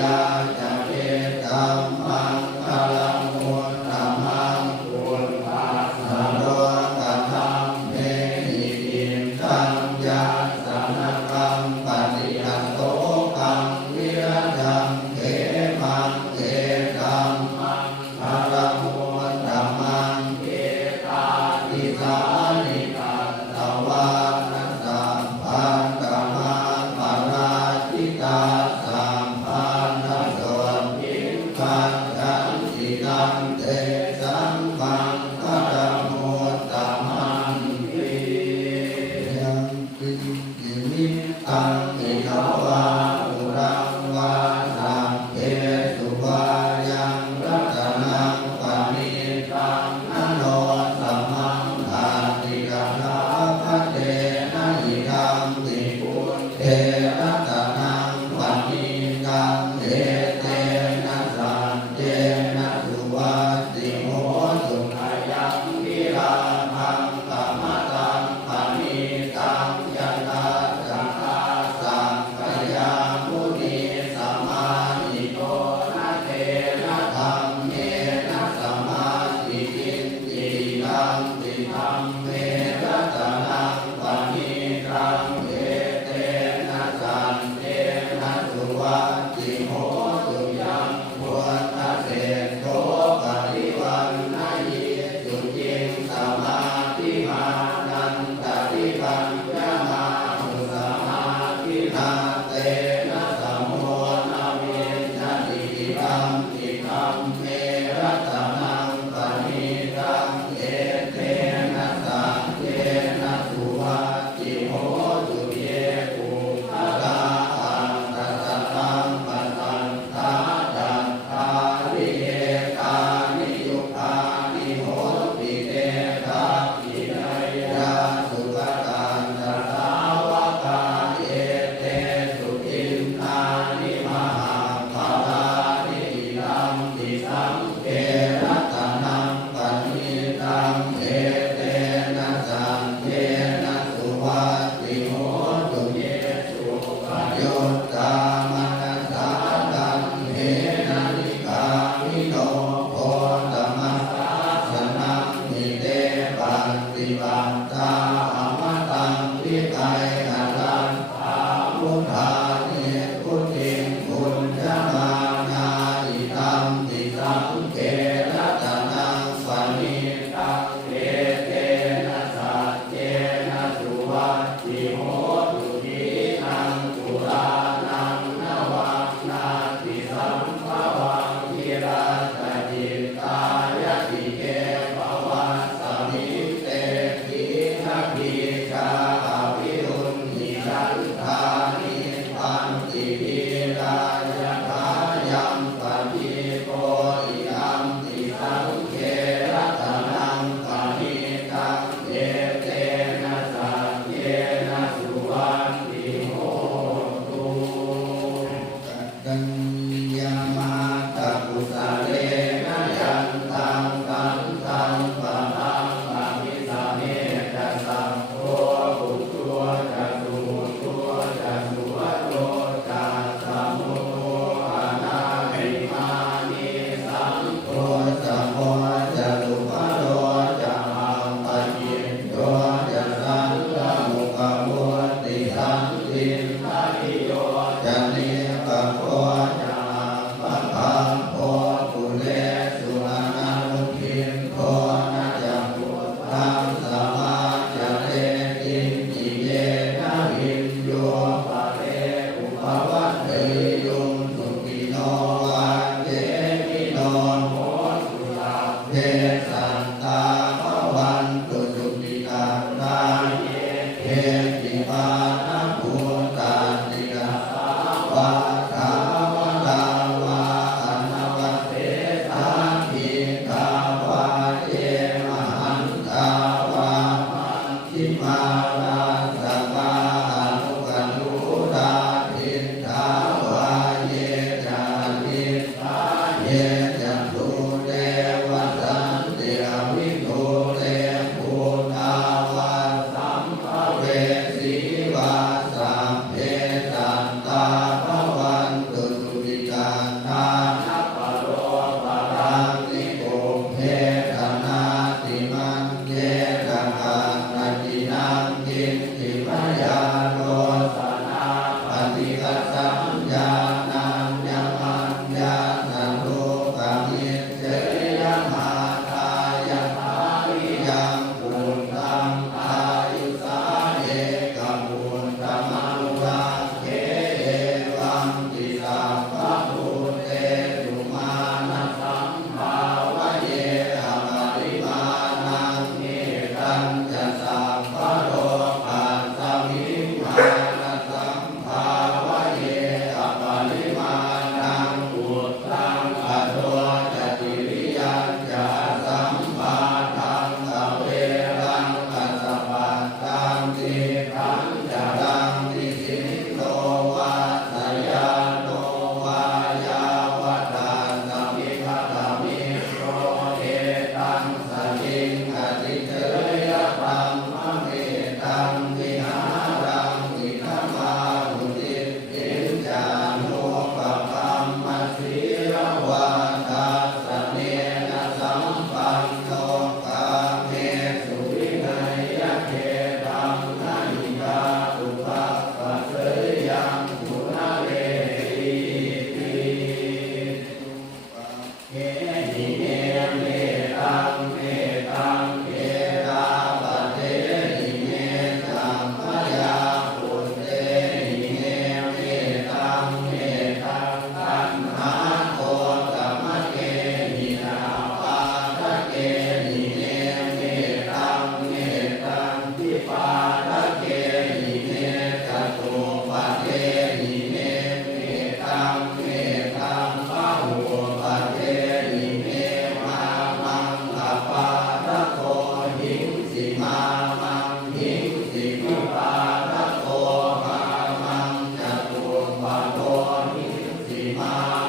ย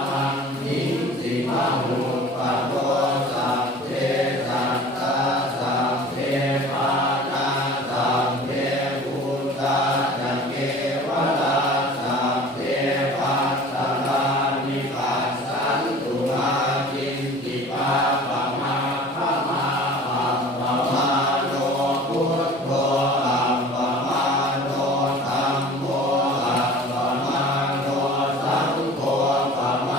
ทังหิงสิมะหุปะโตสัพเพสัตตาสัพเพปานาสัพเพพุทธาจะเกวลาสัพเพปัสสะลานิปัสสันตุมาจินติปาปะมาภะมาอัปปะมาโนพุทโธอัปปะมาโนธัมโมอัปปะมาโนสังโฆปะมา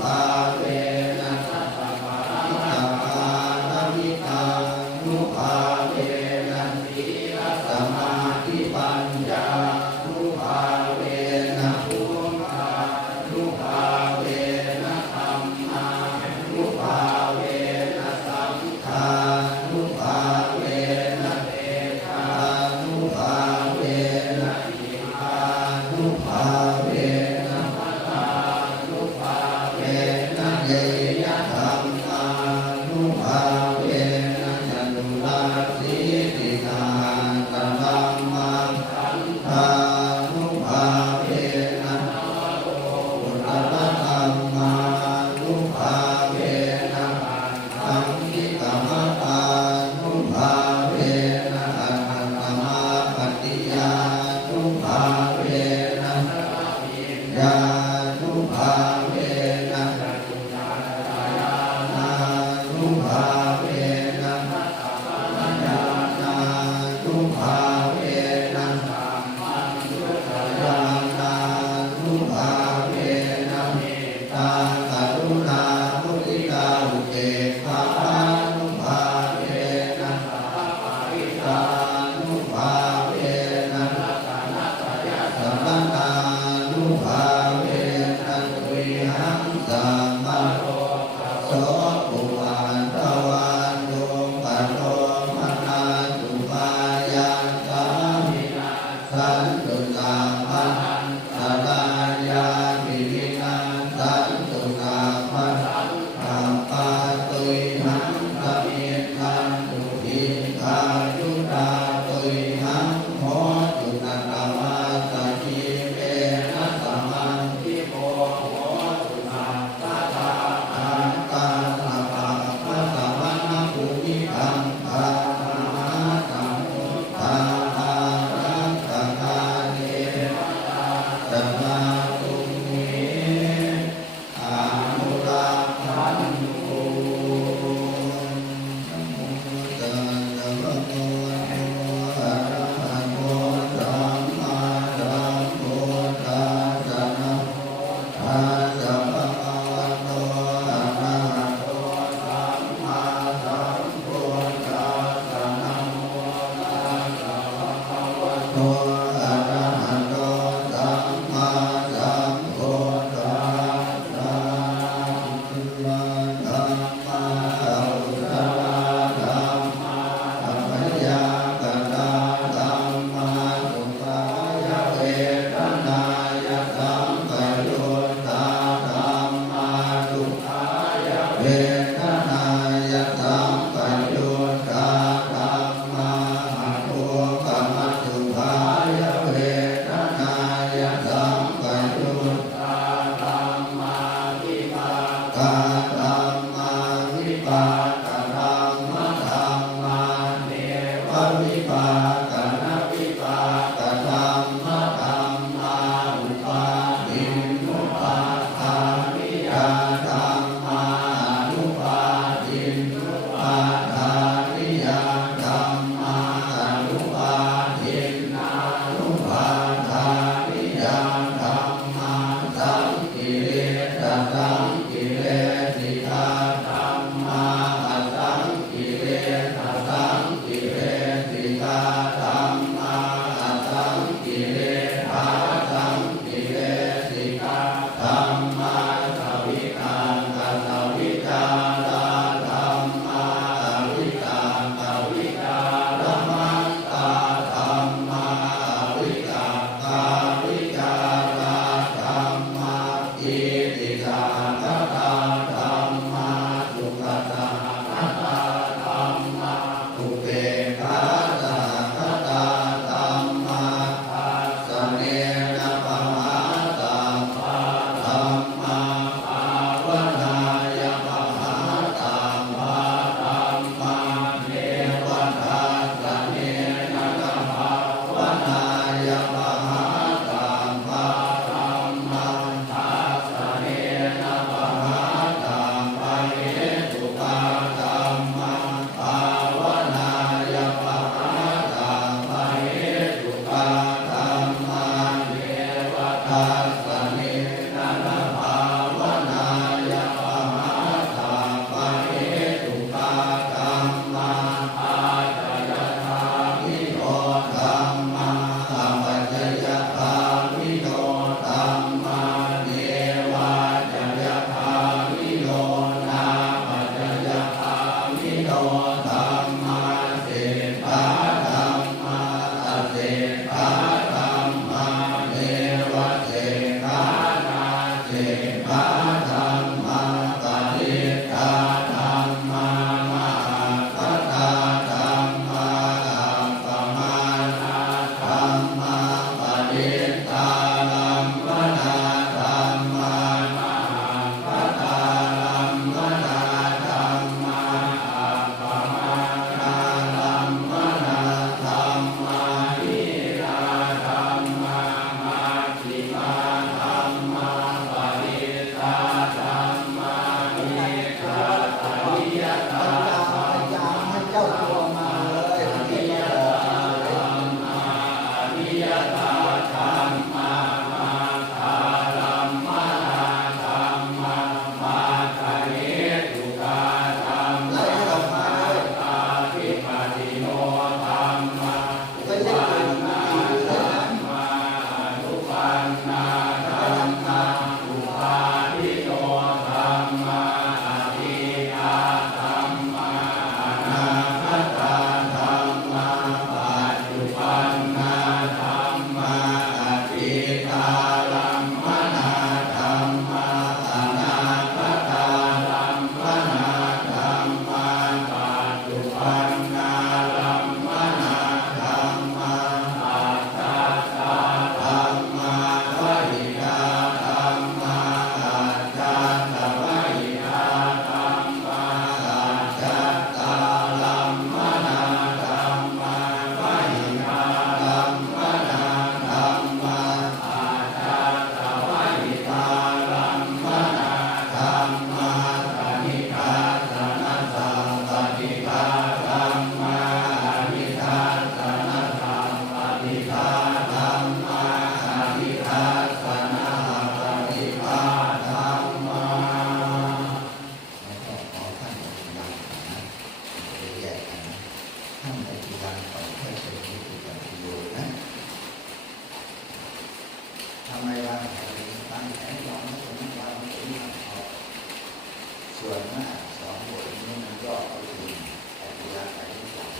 ภาเวนะสัพพะทิตานามิตังนุภาเวนะสีลสมาธิปัญญานุภาเวนะภูมิภานุภาเวนะธรรมานุภาเวนะสังฆานุภาเวนะเตชะนุภาเวนะอิทานุภาเวนะมัตตานุภาเวนะเยยะธรรมานุภาเวนะจตุราสีติสาตธัมมังคันธานุภาเวนะอุตตะธัมมานุภาเวนะอังคิกามตานุภาเวนะอัตตมาปฏิยานุภาเวนะยานุภาเวนะนานุภาเวนะญาณานุภาเวนะญาณานุภาเวนะเมตตากรุณามุทิตาอุเบกขานุภาเวนะตานุภาเวนะสัมปันนานุภาเวนะตุยหังสัมมาโรโสปุวันตวันโยปันโนมนาตุมายังสามินาสันตุสัมปันสัลาญาปิวินันสันตุสัมปันธัมปาตุยหังสมิทันตุทิคายุตาตุยหังโหตุนันตมาสจิเวนะสมันทิโพโหตุนาตถาอังกาสภะพะสมณภูมิคังคานาสัมมุตตาอารังกตาเนสัมมาตุเมอานุรักขันตุนะโมตัสสะภะคะวะโตอะระหะโตสัมมาสัมพุทธัสสะนะโมตัสสะภะคะวะโตอะระหะโตสัมมาสัมพุทธัสสะนะโมตัสสะภะคะวะโตอะระหะโตสัมมาสัมพุทธัสสะอิมังธัมมาอุตตรธัมมาอัปปยากตาธัมมาสุขายเวทนายสัมปยุตตาธัมมาทุกขายเวทนายสัมปยุตตาธัมมาอทุกขมสุขายเวทนายสัมปยุตตาธัมมาวิปากาธัมมาวิปากาธัมมาธัมมาเนววิปากานะวิปากาธัมมาธัมมาอุปาทินุปาทานิยาธัมมาอนุปาทินุปาทานิยาธัมมาอนุปาทินานุปาทานิยาธัมมาสังกิเลสสังกิเลสิกาธัมมาอสังกิเลสสังกิเลสิกาธัมมาอสังกิเลสสังกิเลสิกาธัมมาสวิตังสวิจาราธัมมาอวิตังวิจารมัตตาธัมมาอวิตังวิจาราธัมมาอิติสังฆทา ส่วนมากสองบทนี้มันก็เอาถึงแต่เวลาไปที่หลัง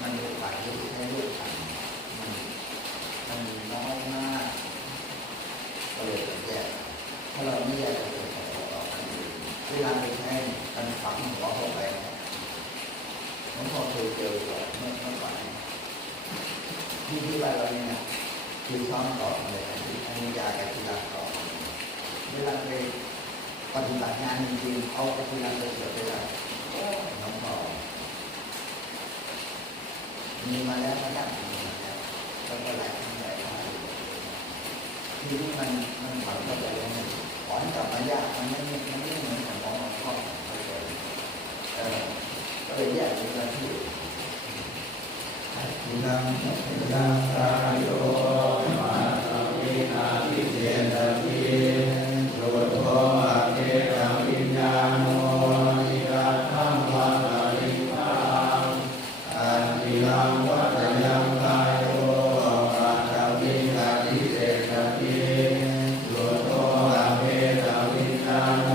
มันมีฝ่ายที่ใช้รูปธรรมมันน้อยมากก็เลยต้องแยกถ้าเราไม่แยกเราจะประกอบกันอยู่เวลาไปใช้มันฝังหัวเข้าไปผมพอเคยเจอก่อนเมื่อก่อนที่ว่าเราเนี่ยคือซ้อมต่อเลยอันนี้ยากับกีฬาต่อเวลาไปปฏิบัติงานจริงๆเอากีฬาไปเสียไปแล้วน้องต่อมีมาแล้วมาได้มีมาแล้วแล้วก็หลายครั้งหลายคราวทีนี้มันฝังเข้าไปแล้วมันถอนกลับมายากมันไม่เหมือนของหลวงพ่อก็เลยแยกเป็นหน้าที่นังยังกายโยมาสมินาทิเจนติโยโทอาเกตังวิญญาโนนิรัตถังวัตติตังอันติลังวัตยังกายโยมาสมินาทิเจนติโยโทอาเกตังวิญญาโน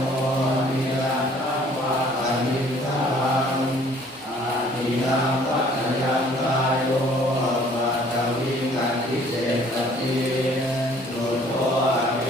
นิรัตถังวัตติตังอันติลังวัตยังกายโยมาสมินาทิเจนติโยโทอาเก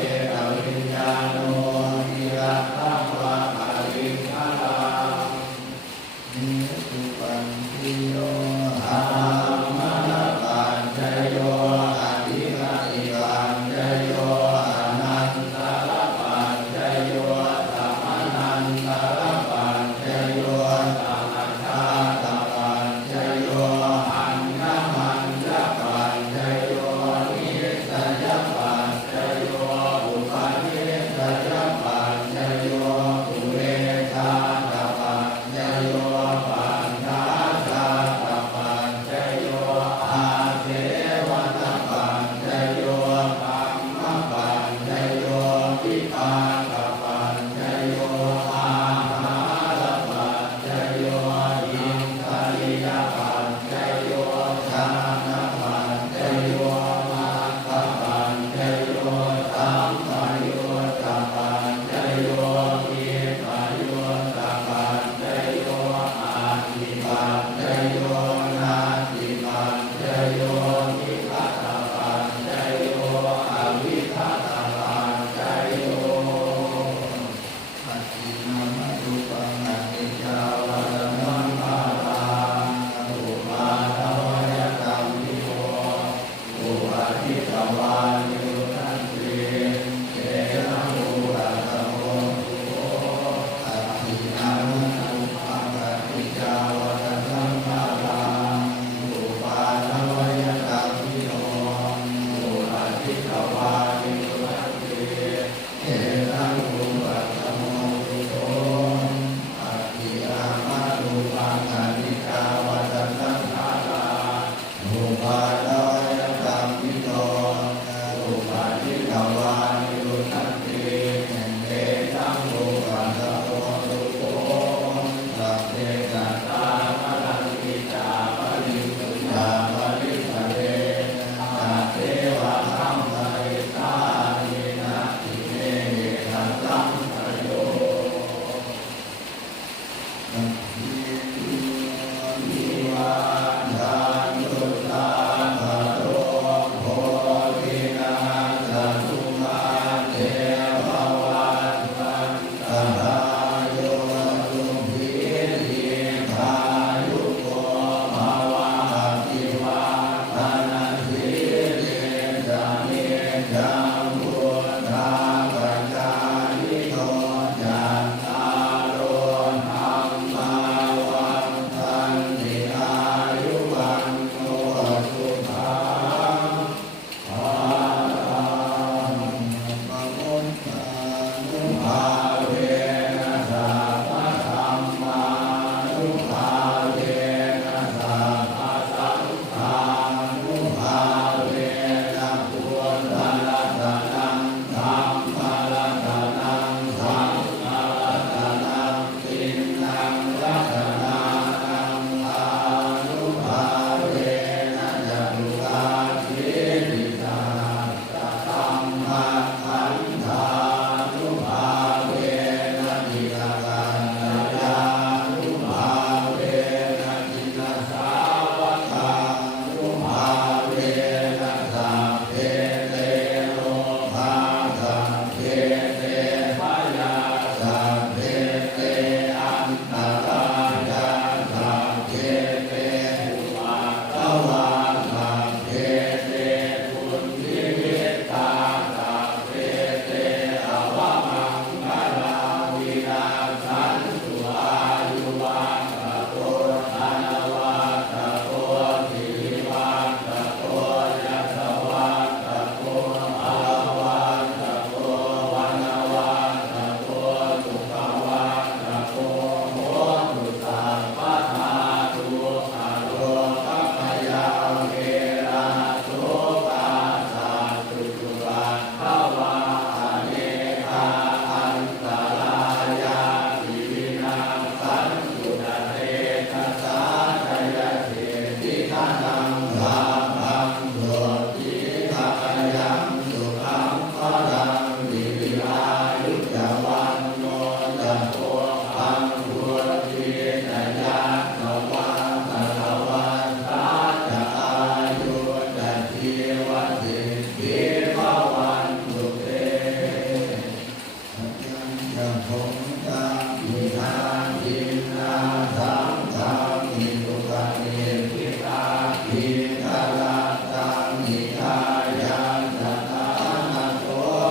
งกังอินาทินาสังฆังอิทุกะเนพิตาภิกะละตังนิทายังสัตตานะโต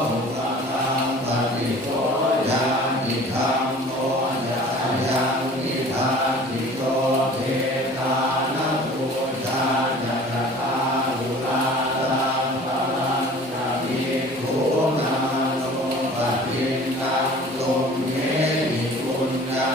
มุขตังปฏิโสยานิธรรมโมยายังนิทาติโตเทตานะปุจจายัตตาลุลาลังปะลังนะภิกขุนาโนปะทินตังตุมเมหิปุญญา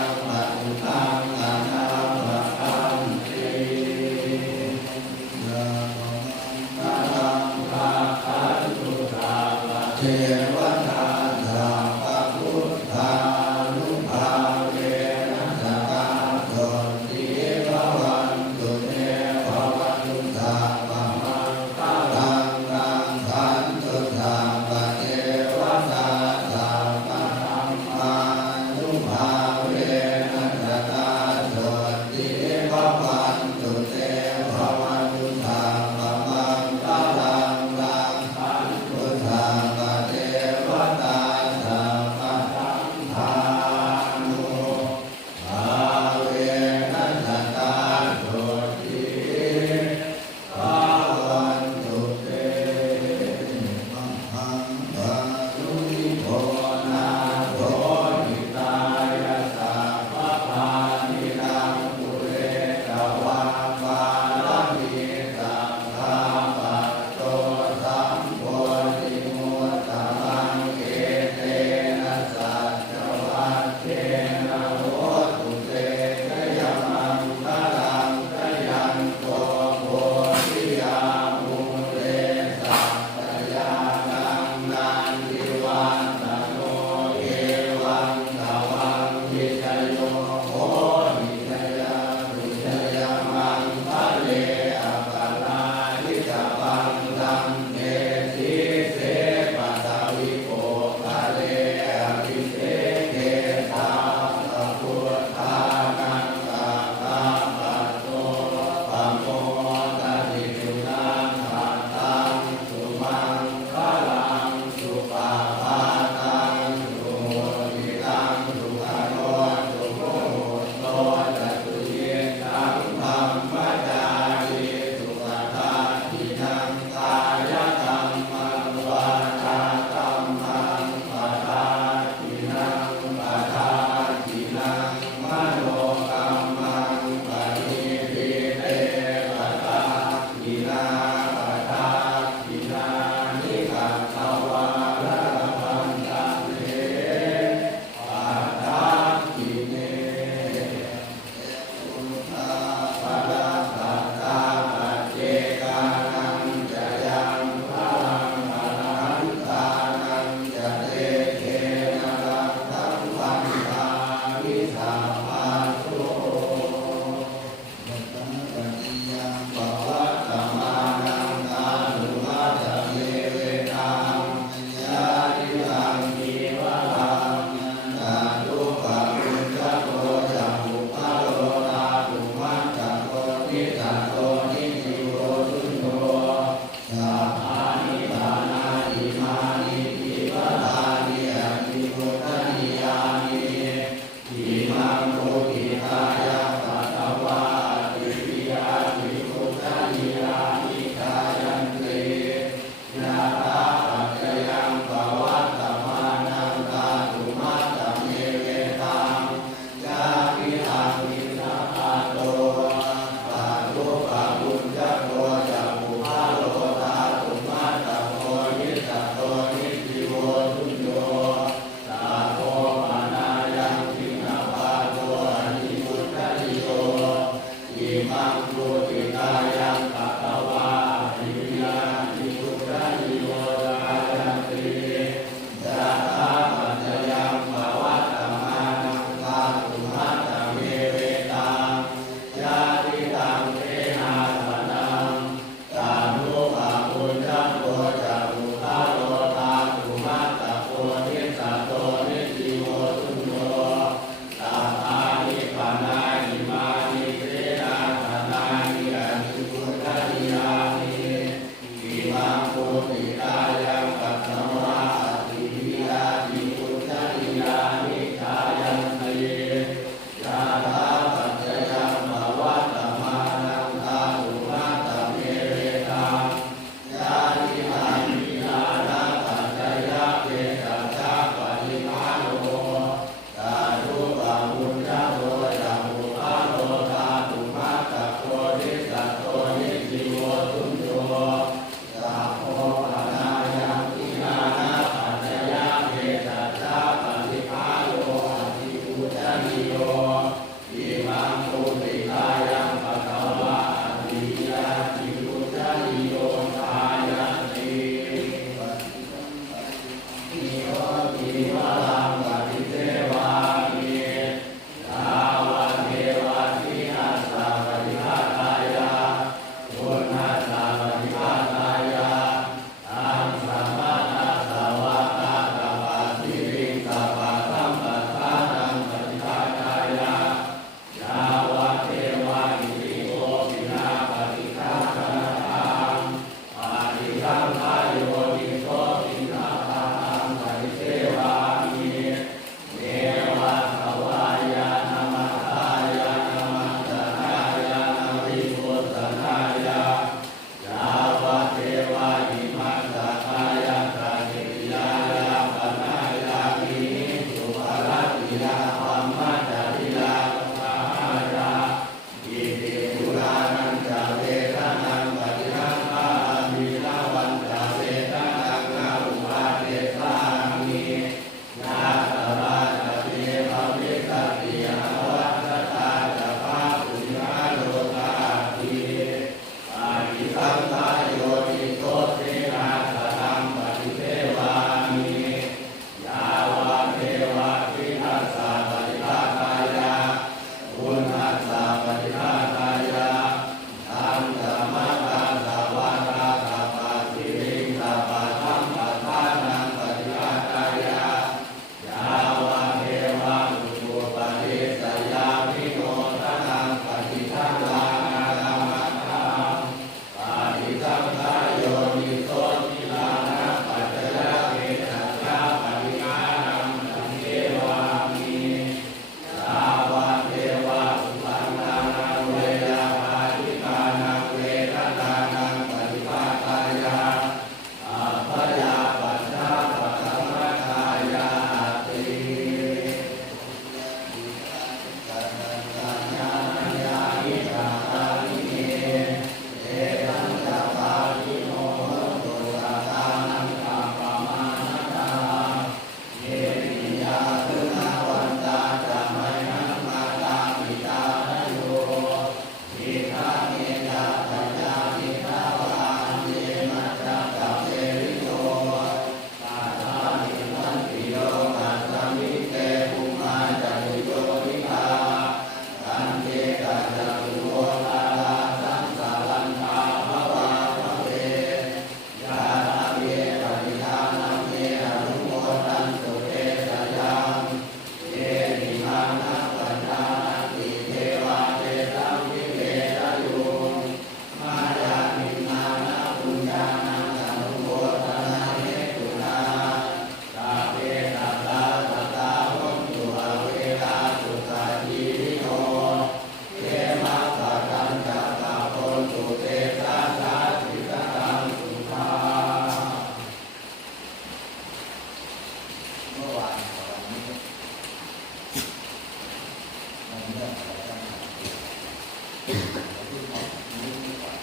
เรื่องอะไรต่างๆที่นี่ก่อน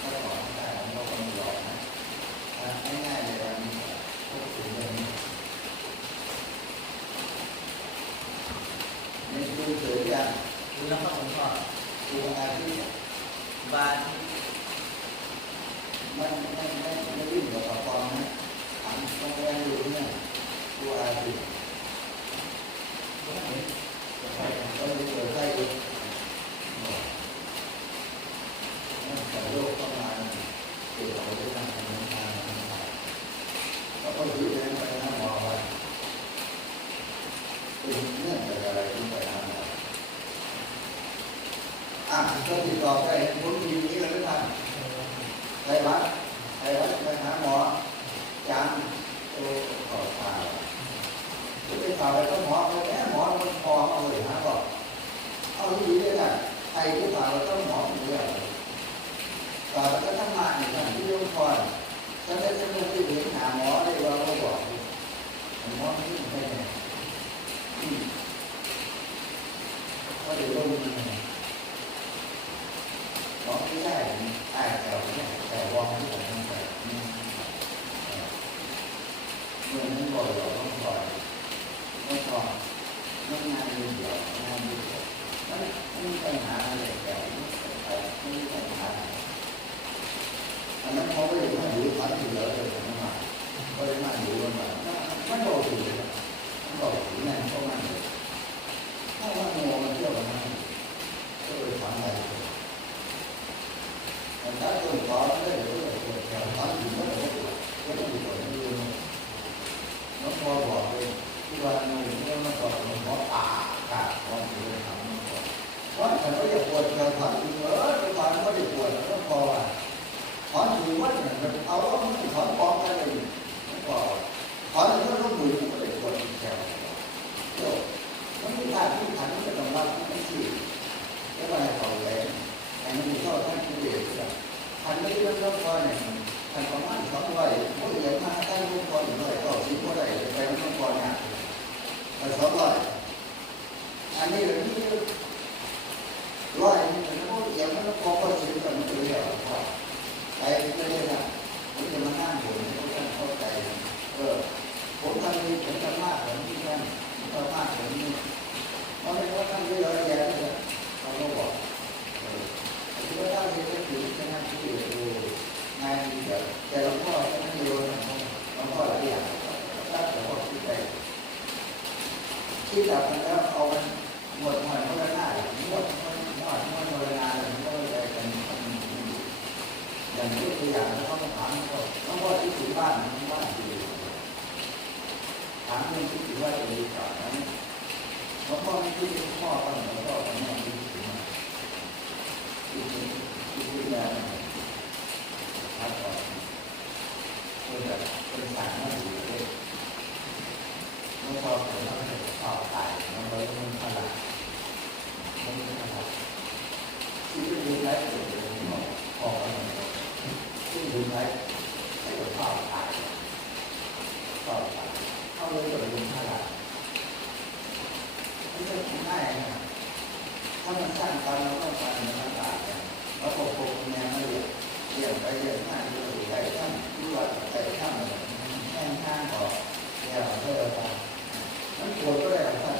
ถ้าก่อนได้ผมก็ต้องยอมนะง่ายๆเลยวันนี้พูดถึงเรื่องนี้ในดูเสืออย่างดูแล้วก็ผมก็ดูอาชีพบ้านมันไม่วิ่งกับปะปองนะต้องแรงดูเนี่ยดูอาชีพก็ดูเสือใกล้ดูแต่โลกเข้ามาเกี่ยวกับเรื่องการทำงานก็ต้องรู้เรื่องไปนะหมอว่าเป็นเรื่องอะไรที่ไปทำก็ติดต่อไปผมทีนี้แล้วไม่ทันไปวัดไปหาหมอจานตัวขอข่าวไปข่าวไปก็หมอไปแค่หมอมันพอเอาเลยหาบอกเอาดีเลยนะไอ้ที่ข่าวเราต้องหมออยู่แล้วข่าวก็ทำงานอย่างนั้นที่โรงพยาบาลฉันได้ฉันได้ที่เห็นหาหมอได้เราก็บอกหมอที่ไม่ได้ก็เดี๋ยวลงnó cái này ai kéo cái này kéo qua cái này không phải mình không gọi nó không gọi nó còn nó ngay như vậy nó không phải hạ để kéo nó phải không phải hạ nó không có gì mà đủ phải thì đỡ được nó mà có đến mà đủ mà nó đồ thì nó đồ thì này không ăn được không ăn ngồi mà chưa mà ăn tôi phản lại các tôi có cái điều là theo toán thì rất là cái điều là nó coi bỏ đi cái đoàn này nó còn nó cả con người làm nó phải có điều quật theo toán thì nữa cái toán có điều quật nó coi toán thì mất là mình áo nó thì toán con cái này nó coi toán thì nó mùi cũng có điều quật theo rồi nó như ta khi thắng cái đồng bạc cái gì cái bài học đấy anh mình cho các cái điều thành cái lớp coi này thành có mắt có vậy mỗi giờ hai tay không còn người có chỉ có đầy về không còn nhà là sáu rồi anh đi là như loại nó có giờ nó có con chữ cần tự hiểu đây cái đây là những cái mà nam của những cái con đầy bốn trăm đi bốn trăm mát rồi như thế bốn trăm mát rồi như nó đây có trăm đi rồi giờ đấy không có bỏ chúng ta đang thấy cái chuyện này thì ngay bây giờ để làm sao cho nó nhiều hơn làm sao lại gì các cái hoạt động này khi làm cái đó ông một ngày nó ra lại một là nó lại cần dành cái thời gian nó không khoảng nó có cái thứ ba nó có gì tháng nên cái thứ ba là gì cả nó có cái kho còn nó có cái nàyที่จะทำต่อเพื่อเป็นสารมาอยู่เลยเมื่อพอถึงเราจะต่อตายมันเลยมันขนาดที่เป็นดูได้เป็นพอแล้วที่ดูได้ให้เราต่อตายเข้าเลยจะเป็นขนาดไม่ใช่ง่ายนะถ้ามันสร้างการเราต้องการมันต่างกันแล้วพอพวกแม่ไม่เรียนไปเรียนมาดูไปท่านด้วยไปท่านแห้งข้างก็เดี๋ยวเธอไปมันปวดก็ได้หรอกท่าน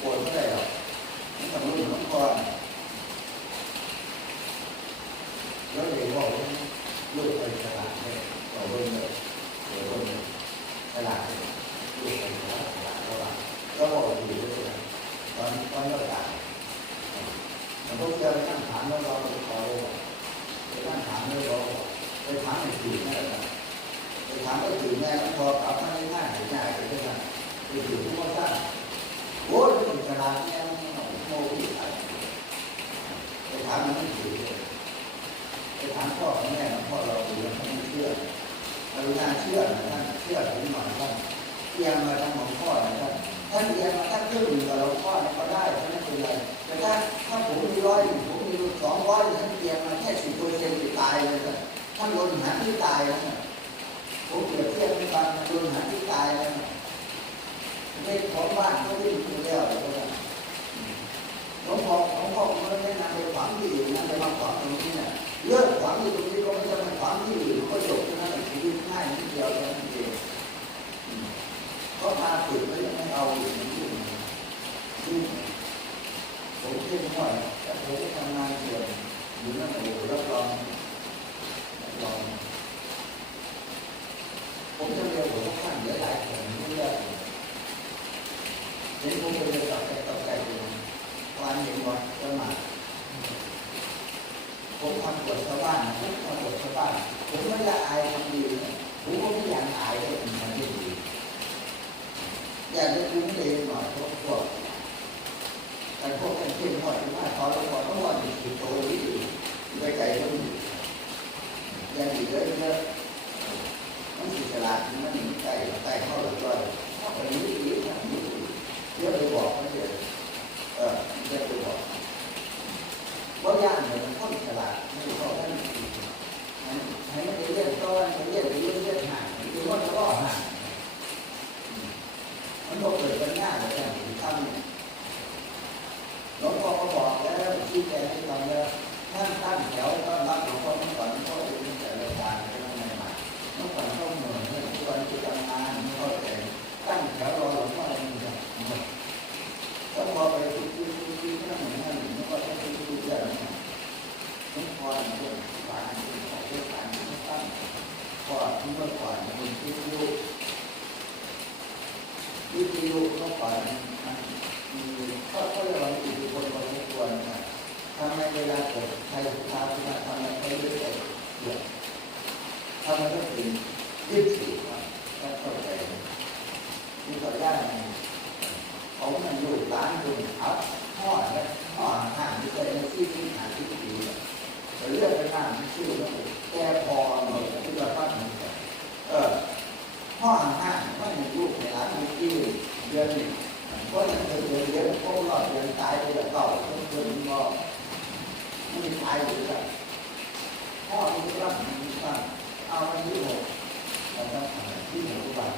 ปวดก็ได้หรอกมันทำรุ่นน้องก่อนแล้วเดี๋ยวบอกลูกไปฉลาดเนี่ยบอกเบิ้ลเลยเดี๋ยวเบิ้ลฉลาดลูกไปฉลาดก็ว่าก็บอกอยู่ด้วยตอนเลิกด่ามันต้องเจอตั้งฐานแล้วเราไปขอไปตั้งฐานแล้วเราไปถามไอ้ตื่นแม่ไปถามไอ้ตื่นแม่แล้วพอกลับมาได้ง่ายง่ายไปได้ไงไปตื่นทุกวันตั้งโอ้ยมันฉลาดแม่โม่ที่ไหนไปถามมันไม่ตื่นไปถามพ่อแม่พ่อเราตื่นเขาไม่เชื่อเราน่าเชื่อนะท่านเชื่อถึงหน่อยท่านเตียงมาทำของพ่อนะท่านถ้าเรียนมาถ้าเครื่องดื่มกับเราพ่อเนี่ยก็ได้ไม่เป็นไรแต่ถ้าผมมี100ผมมี200ท่านเรียนมาแค่10%ตายเลยนะท่านโดนหาที่ตายแล้วนะผมเปรียบเทียบเป็นการโดนหาที่ตายแล้วนะไม่ของบ้านก็วิ่งอยู่แล้วเลยนะ หลวงพ่อไม่แนะนำไปขวางที่อื่นนะไปมาขวางตรงนี้เนี่ยเลิกขวางที่ตรงนี้ก็ไม่จะมาขวางที่อื่นก็จบนะชีวิตง่ายนิดเดียวเท่านั้นเองก็มาฝึกแล้วยังไม่เอาอยู่ยุ่งผมเข้มงวดแต่ผมทำงานเดือนอยู่นั่นโอ้โหรับรองผมจะเรียนผมก็ข้างเยอะหลายคนไม่เยอะเห็นผมไปเรียนต่อใจอยู่วันเห็นวันก็มาผมทำบทชาวบ้านผมทำบทชาวบ้านผมไม่ละอายทำดีผมก็ไม่อยากอายเลยผมทำดีอยากจะคุ้มเองหน่อยพวกแต่พวกกันเข้มงวดมากพอแล้วพอต้องว่าอยู่โตนี้ไปไกลก็อยู่ยังอีกเยอะมันสิฉลาดมันหนีไก่เข้าหรือว่าถ้าไปนี้นะเยอะไปบอกมันเยอะเยอะไปบอกว่าย่างเนี่ยมันค่อนฉลาดไม่พอท่านให้มันเรียนต้นมันเรียนไปเรื่อยๆห่างหรือว่าจะล่อห่างมันโดนเกิดปัญญาอะไรอย่างนี้ทำเนี่ยหลวงพ่อก็บอกแล้วชี้แจงให้ฟังแล้วท่านตั้งแถวต้อนรับหลวงพ่อเมื่อก่อนเขาเป็นแต่ละการเป็นอะไรใหม่เมื่อก่อนเขาเหนื่อยเมื่อก่อนที่ทำงานไม่เข้าใจตั้งแถวรอหลวงพ่ออะไรอย่างเงี้ยแล้วพอไปทุกนั่งไม่ก็ต้องทุกเรื่องหลวงพ่อเรื่องฝ่ายเรื่องของเรื่องการตั้งก่อนเมื่อก่อนมันวิทยุเมื่อก่อนเขาเรียกว่าอิทธิพลพอสมควรนะทำไมเวลาเกิดใครสุภาพนะทำไมเขาเรื่อยๆทำไมต้องถึง24ครับเข้าใจมีต่อยากเขามันอยู่ร้านคุณเอาห่อและห่อห่างที่เคยในที่หาที่ดีแต่เลือกไปมากไม่ชื่อว่าแก้พอหน่อยที่เราปั้นห่อห่างว่ามีลูกในร้านมีที่เดือนหนึ่งเพราะอย่างเดือนพวกเราเดือนตายไปแล้วเก่าเดือนก็ไม่ตายอยู่แล้วพ่อที่รับมีตั้งเอาไปที่หกแล้วก็ที่หกบาท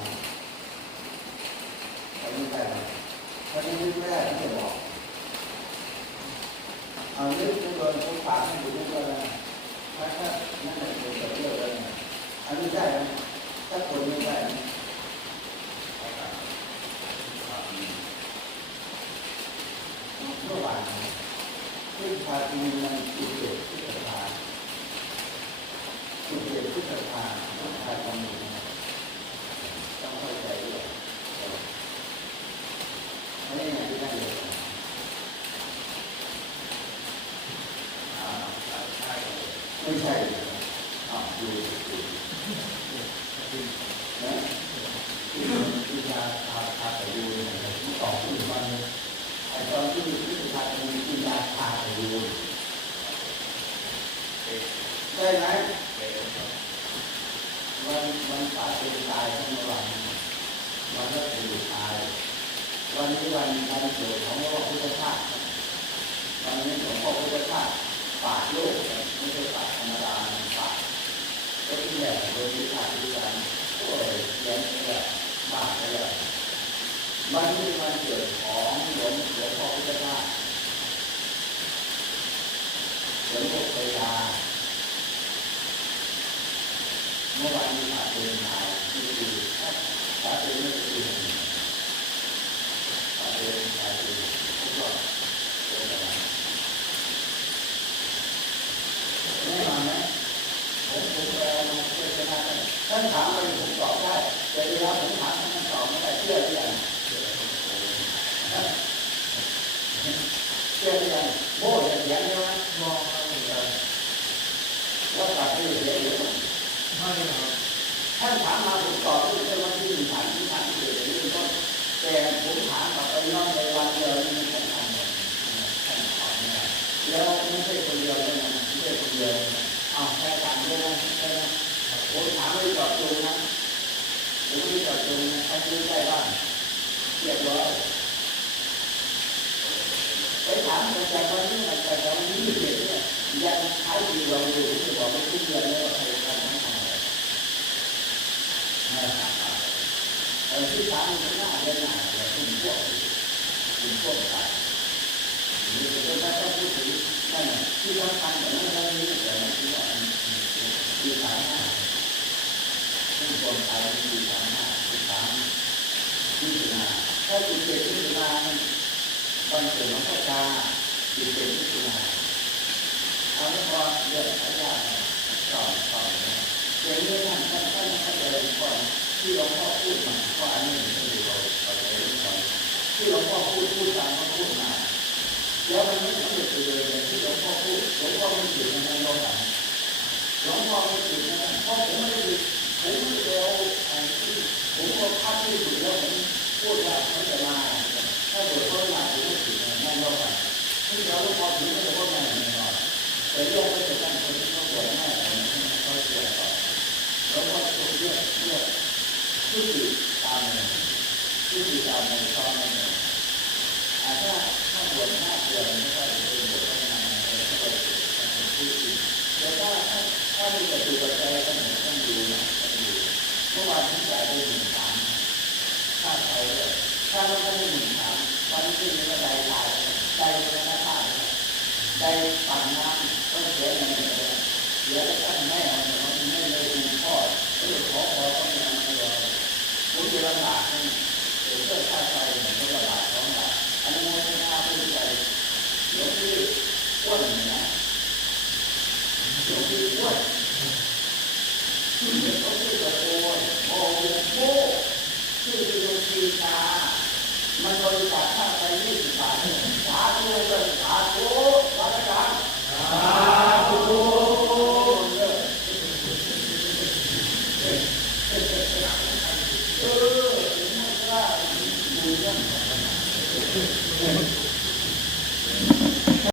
ไปไม่ได้ถ้าที่นึกไม่ได้ที่จะบอกเอาเรื่องโดนทุกปากให้ดูด้วยนะถ้านั่นเป็นตัวเลือกเลยอันนี้ได้ไหมถ้าคนไม่ได้เมื่อวานที่พาทีมันจุดเด็ดที่สภาจุดเด็ดที่สภาต้องพาทำอยู่ต้องเข้าใจด้วยไม่ได้ไงที่ได้เลยไม่ใช่ดูนะที่ยาพาไปดูต่อขึ้นวันตอนที่ที่พาไปดูที่ยาพาไปดูได้ไหมวันป่าเป็นตายทั้งวันวันก็เป็นตายวันนี้วันเกิดของพระพุทธเจ้าวันนี้ของพระพุทธเจ้าป่าโลกไม่ใช่ป่าธรรมดาป่าก็ที่แหลกโดยที่ขาดที่การโอ้ยแย่เลยบ้าเลยวันนี้วันเกิดของหลวงพ่อพุทธเจ้าหลวงพ่อพยาเมื่อวานนี้ป่าเป็นตายที่ดีป่าเป็นไม่ดีป่าเป็นตายดีทุกรอบเป็นอะไรแน่นอนไหมผมแปลมาเพื่อจะได้ท่านถามอะไรผมตอบได้แต่เวลาผมถามท่านตอบไม่ได้เชื่อหรือยังเชื่อหรือยังโม่จะเสียงใช่ไหมมองว่าตัดให้เสียหรือไม่ท่านถามมาผมตอบไม่ใช่ว่าที่ถามที่เกิดเรื่องต้นแต่ผมถามกับไปย้อนในวันเดียวนี่ท่านทำท่านตอบไม่ได้แล้วไม่ใช่คนเดียวเลยนะไม่ใช่คนเดียวแค่ถามด้วยนะใช่ไหมผมถามไม่ตอบตรงนะผมไม่ตอบตรงนะท่านรู้ได้บ้างเรียบร้อยไปถามแต่วันนี้แต่วันนี้เด็กเนี่ยยังใช้ดีเราอยู่ที่บอกไม่ขึ้นเดือนแล้วใครทำอะไรที่ถามมันหน้าเดือนหน้าแต่คุณพวกตาย ถ้าพูดถึงนั่นที่สำคัญแต่ไม่ได้นี้แต่ที่ว่าที่สามห้าผู้คนไทยที่สามห้าที่สุนาถ้าจุดเด่นที่สุนาวันเกิดหลวงพ่อตาจุดเด่นที่สุนาเอาไม่พอเยอะขยายต่ออย่างนี้ท่านเข้าใจก่อนที่หลวงพ่อพูดมาว่าอันนี้คือเราใจก่อนที่หลวงพ่อพูดตามเขาพูดมาแล้วมันไม่สำเร็จเลยอย่างที่หลวงพ่อพูดหลวงพ่อไม่ติดในโลกนั้นหลวงพ่อไม่ติดนะเพราะผมไม่ได้เอาที่ผมก็คัดที่สุดแล้วผมพูดว่าเขาจะมาถ้าเกิดเขามาผมไม่ติดในโลกนั้นที่เราหลวงพ่อถึงจะว่าไม่แน่นอนแต่โยกไม่จะตั้งคนที่เขาปวดแน่เขาเสียต่อแล้วก็ต้องเลือกผู้ติดตามในตอนนั้นถ้าบวช5 เดือนไม่ได้เป็นบวชนานก็ไปเป็นผู้ติดแต่ถ้ามีกระดูกกระใจก็เหมือนต้องดูนะเมื่อวานที่จ่ายไป13,000ค่าไฟเลยถ้าเราไม่ได้13,000วันที่นี้ก็ได้เป็นหน้าท่าได้ปั่นน้ำก็เสียเงินเลยเสียแล้วท่านแม่เราไม่เลยดูพ่อก็เลยขอต้องมีอะไรผมจะลำบากให้เพื่อค่าไฟเหมือนกับ2 บาทอันนี้ไม่น่าพูดใจเดี๋ยวที่อ้วนนะเดี๋ยวที่อ้วนที่เดี๋ยวเขาพูดกับโอนโอ้โหชื่อที่โรงพยาบาลมันบริจาคค่าไฟ20 บาทสาธุเลยสาธุวัดกันสาธุ